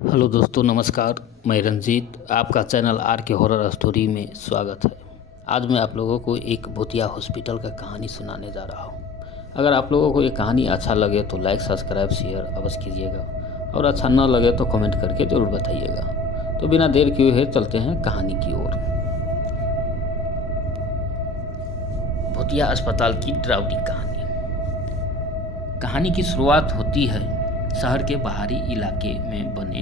Hello दोस्तों, नमस्कार। मैं रंजीत, आपका चैनल आर के हॉरर स्टोरी में स्वागत है। आज मैं आप लोगों को एक भूतिया हॉस्पिटल का कहानी सुनाने जा रहा हूँ। अगर आप लोगों को ये कहानी अच्छा लगे तो लाइक, सब्सक्राइब, शेयर अवश्य कीजिएगा और अच्छा न लगे तो कमेंट करके ज़रूर बताइएगा। तो बिना देर किए हुए चलते हैं कहानी की ओर। भूतिया अस्पताल की डरावनी कहानी। कहानी की शुरुआत होती है शहर के बाहरी इलाके में बने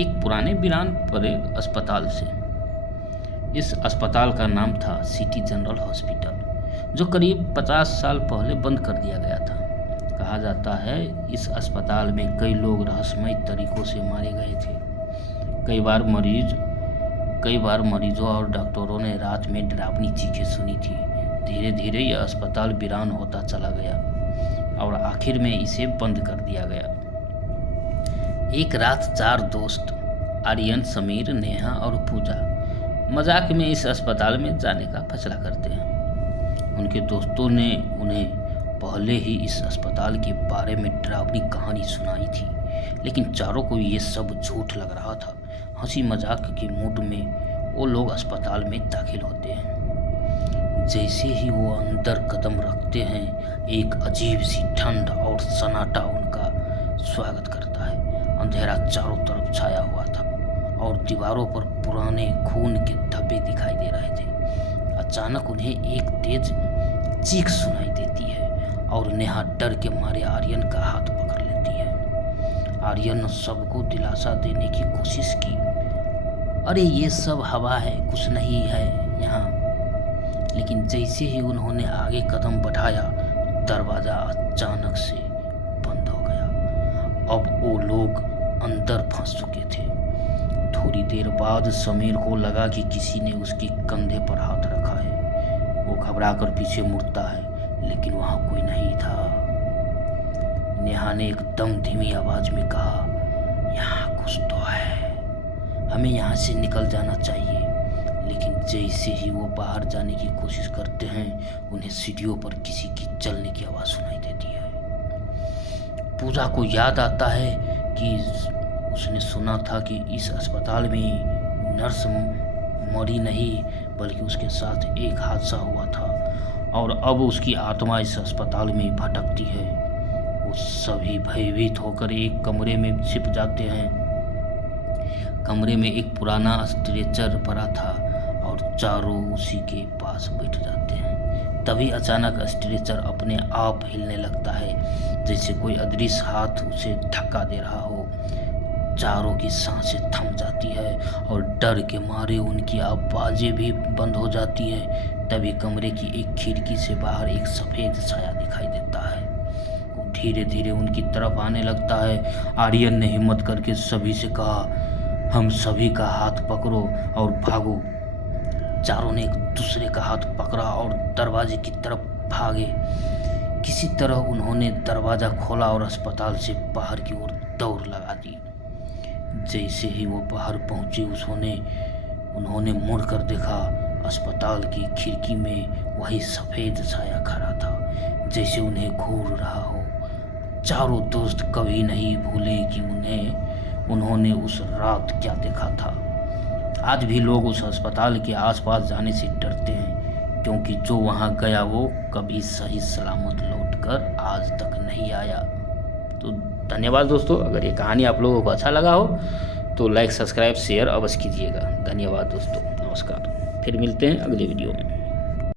एक पुराने वीरान पड़े अस्पताल से। इस अस्पताल का नाम था सिटी जनरल हॉस्पिटल, जो करीब 50 साल पहले बंद कर दिया गया था। कहा जाता है इस अस्पताल में कई लोग रहस्यमय तरीकों से मारे गए थे। कई बार मरीजों और डॉक्टरों ने रात में डरावनी चीखें सुनी थी। धीरे धीरे यह अस्पताल वीरान होता चला गया और आखिर में इसे बंद कर दिया गया। एक रात 4 दोस्त आर्यन, समीर, नेहा और पूजा मजाक में इस अस्पताल में जाने का फैसला करते हैं। उनके दोस्तों ने उन्हें पहले ही इस अस्पताल के बारे में डरावनी कहानी सुनाई थी, लेकिन चारों को ये सब झूठ लग रहा था। हंसी मजाक के मूड में वो लोग अस्पताल में दाखिल होते हैं। जैसे ही वो अंदर कदम रखते हैं, एक अजीब सी ठंड और सन्नाटा उनका स्वागत करता है। अंधेरा चारों तरफ छाया हुआ था और दीवारों पर पुराने खून के धब्बे दिखाई दे रहे थे। अचानक उन्हें एक तेज चीख सुनाई देती है और नेहा डर के मारे आर्यन का हाथ पकड़ लेती है। आर्यन ने सबको दिलासा देने की कोशिश की, अरे ये सब हवा है, कुछ नहीं है यहाँ। लेकिन जैसे ही उन्होंने आगे कदम बढ़ाया, दरवाजा अचानक से बंद हो गया। अब वो लोग अंदर फंस चुके थे। थोड़ी देर बाद समीर को लगा कि किसी ने उसके कंधे पर हाथ रखा है। वो घबराकर पीछे मुड़ता है, लेकिन वहां कोई नहीं था। नेहा ने एकदम धीमी आवाज में कहा, यहाँ कुछ तो है, हमें यहाँ से निकल जाना चाहिए। लेकिन जैसे ही वो बाहर जाने की कोशिश करते हैं, उन्हें सीढ़ियों पर किसी की चलने की आवाज़ सुनाई देती है। पूजा को याद आता है कि उसने सुना था कि इस अस्पताल में नर्स मरी नहीं, बल्कि उसके साथ एक हादसा हुआ था और अब उसकी आत्मा इस अस्पताल में भटकती है। वो सभी भयभीत होकर एक कमरे में छिप जाते हैं। कमरे में एक पुराना स्ट्रेचर पड़ा था और चारों उसी के पास बैठ जाते हैं। तभी अचानक स्ट्रेचर अपने आप हिलने लगता है, जैसे कोई अदृश्य हाथ उसे धक्का दे रहा हो। चारों की सांसें थम जाती है और डर के मारे उनकी आवाजें भी बंद हो जाती है। तभी कमरे की एक खिड़की से बाहर एक सफेद साया दिखाई देता है। वो धीरे धीरे उनकी तरफ आने लगता है। आर्यन ने हिम्मत करके सभी से कहा, हम सभी का हाथ पकड़ो और भागो। चारों ने एक दूसरे का हाथ पकड़ा और दरवाजे की तरफ भागे। किसी तरह उन्होंने दरवाजा खोला और अस्पताल से बाहर की ओर दौड़ लगा दी। जैसे ही वो बाहर पहुंचे, उन्होंने मुड़कर देखा, अस्पताल की खिड़की में वही सफेद साया खड़ा था, जैसे उन्हें घूर रहा हो। चारों दोस्त कभी नहीं भूले कि उन्होंने उस रात क्या देखा था। आज भी लोग उस अस्पताल के आसपास जाने से डरते हैं, क्योंकि जो वहां गया वो कभी सही सलामत लौटकर आज तक नहीं आया। तो धन्यवाद दोस्तों। अगर ये कहानी आप लोगों को अच्छा लगा हो तो लाइक, सब्सक्राइब, शेयर अवश्य कीजिएगा। धन्यवाद दोस्तों, नमस्कार। फिर मिलते हैं अगले वीडियो में।